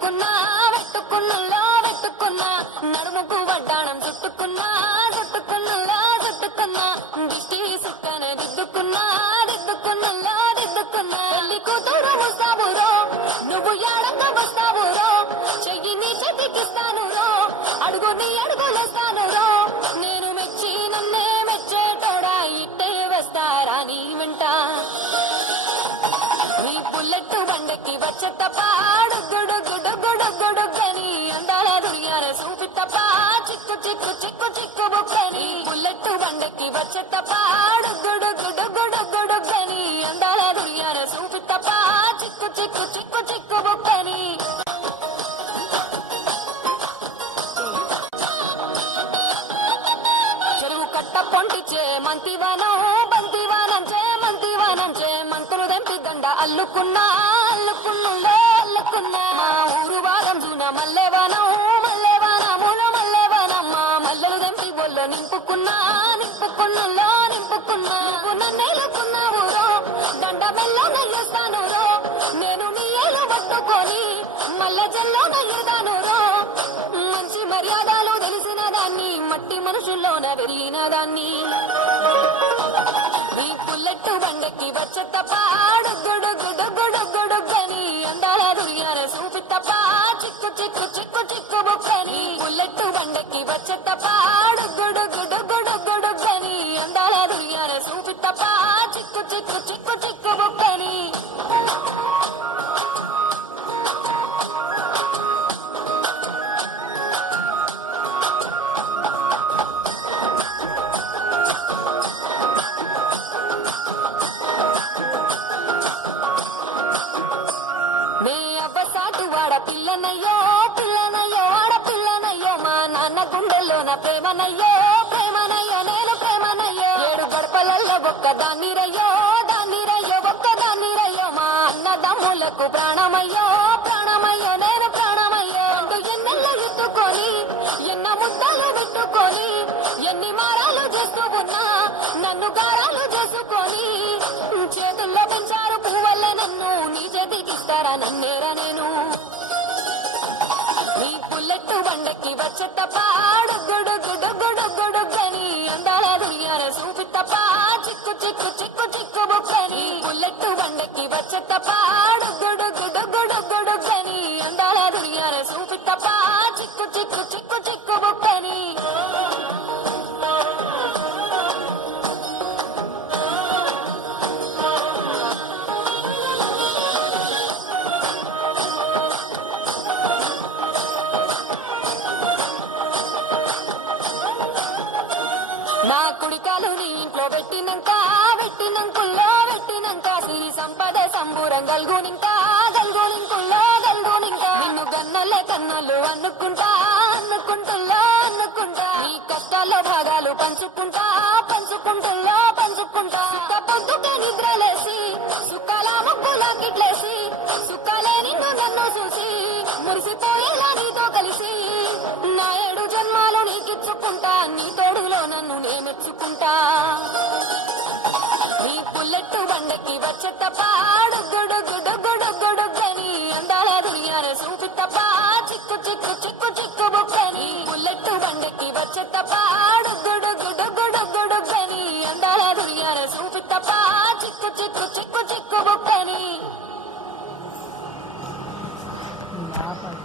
వెట్టుకున్నా వెట్టుకున్నలో వెట్టుకున్నా నడుముకు వడ్డాణం చుట్టుకున్నా చుట్టుకున్నలో చుట్టుకున్నా దిష్టి సుక్కన దిద్దుకున్నా దిద్దుకున్నలో దిద్దుకున్నా పెళ్లి కూతురు వస్తావురో నువ్వు ఏడంగా వస్తావురో చెయ్యి నీ చేతికిస్తాను రో అడుగు నీ అడుగులేస్తాను రో నేను మెచ్చి నన్నే మెచ్చేటోడా ఇట్టే వస్తారా నీ వెంట నీ బుల్లెట్ బండకి వచ్చే తప్ప గుడుగుడుగుడుగుడుగని అందాల దునియాన చూపి తప్ప చిక్కు చిక్కు చిక్కు చిక్కు బుక్కని బుల్లెట్ బండకి వచ్చే తప్ప గుడుగుడుగుడుగుడుగని అందాల దునియాన చూపి తప్ప చిక్కు చిక్కు చిక్కు చిక్కు బుక్కని చెరువు కట్ట పొంటిచే మంతివానం బంతివానం చే మంతివానం చే మంతులు దెంపి దండ అల్లుకున్నా అల్లుకున్నులో అల్లుకున్నా మా ఊరు వారం జూన మల్లెవానం మల్లెవానముల మల్లెవానమ్మ మల్లెలు దెంపి బొల్లో నింపుకున్నా నింపుకున్నులో నింపుకున్నా నువ్వు నన్నేలుకున్నావు రో దండ మెల్లో నయ్యేస్తాను రో నేను నీ ఏలు పట్టుకొని మల్లె జల్లో నయ్యేదాను రో మంచి మర్యాదలు తెలిసిన దాన్ని మట్టి మనుషుల్లోన వెళ్ళిన దాన్ని నీ బుల్లెట్ బండకి వచ్చే తప్ప గుడుగుడుగుడుగుడుగని అందాల దునియాన చూపి తప్ప చిక్కు చిక్కు చిక్కు చిక్కు బుక్కని బుల్లెట్ బండకి వచ్చే తప్ప గుడుగుడుగుడుగుడుగని అందాల దునియాన చూపి తప్ప చిక్కు చిక్కు చిక్కు చిక్కు బుక్కని పిల్లనయ్యో పిల్లనయ్యో ఆడపిల్లనయ్యో మా నాన్న గుండెల్లోన ప్రేమనయ్యో ప్రేమనయ్యో నేను ప్రేమనయ్యో 7 గడపలలో ఒక్క దాన్నిరయ్యో దాన్నిరయ్యో ఒక్క దాన్నిరయ్యో మా అన్నదమ్ములకు ప్రాణమయ్యో ప్రాణమయ్యో నేను ప్రాణమయ్యో ఎన్నెల్లో ఎత్తుకొని ఎన్న ముద్దలు పెట్టుకొని ఎన్ని మారాలు చేస్తూ ఉన్నా నన్ను గారాలు చేసుకొని చేతుల్లో పెంచారు పువ్వల్లే నన్ను నీ చేతికిస్తారా నన్నేరా నేను నీ బుల్లెట్ బండకి వచ్చే తప్ప గుడుగుడుగుడుగుడుగని అందాల దునియాన చూపి తప్ప చిక్కు చిక్కు చిక్కు చిక్కు బుక్కని బుల్లెట్ బండకి వచ్చే తప్ప గుడుగుడుగుడుగుడుగని అందాల దునియాన చూపి తప్ప చిక్కు చిక్కు చిక్కు చిక్కు బుక్కని నా కుడికాలు నీ ఇంట్లో పెట్టినంకుల్లో పెట్టినంక శ్రీ సంపద సంబూరం గల్గునింకా గల్గునింకుల్లో గల్గునింకా నిన్ను గన్నలే కన్నలు అనుకుంటా అనుకుంటుల్లో అనుకుంటా నీ కష్టాల్లో భాగాలు పంచుకుంటా పంచుకుంటుల్లో పంచుకుంటా సుఖ పొద్దుకే నిద్రలేసి సుఖాల ముగ్గులా గిట్లేసి సుఖాలే నిన్ను నన్ను చూసి మురిసిపోయేలా నీతో కలిసి నా 7 జన్మాలు నీకిచ్చుకుంటా నీ తోడులో నన్ను నేమెచ్చుకుంటా నీ బుల్లెట్ బండకి వచ్చే తప్ప గుడుగుడుగుడుగుడుగని అందాల దునియాన చూపి తప్ప చిక్కు చిక్కు చిక్కు చిక్కు బుక్కని బుల్లెట్ బండకి వచ్చే తప్ప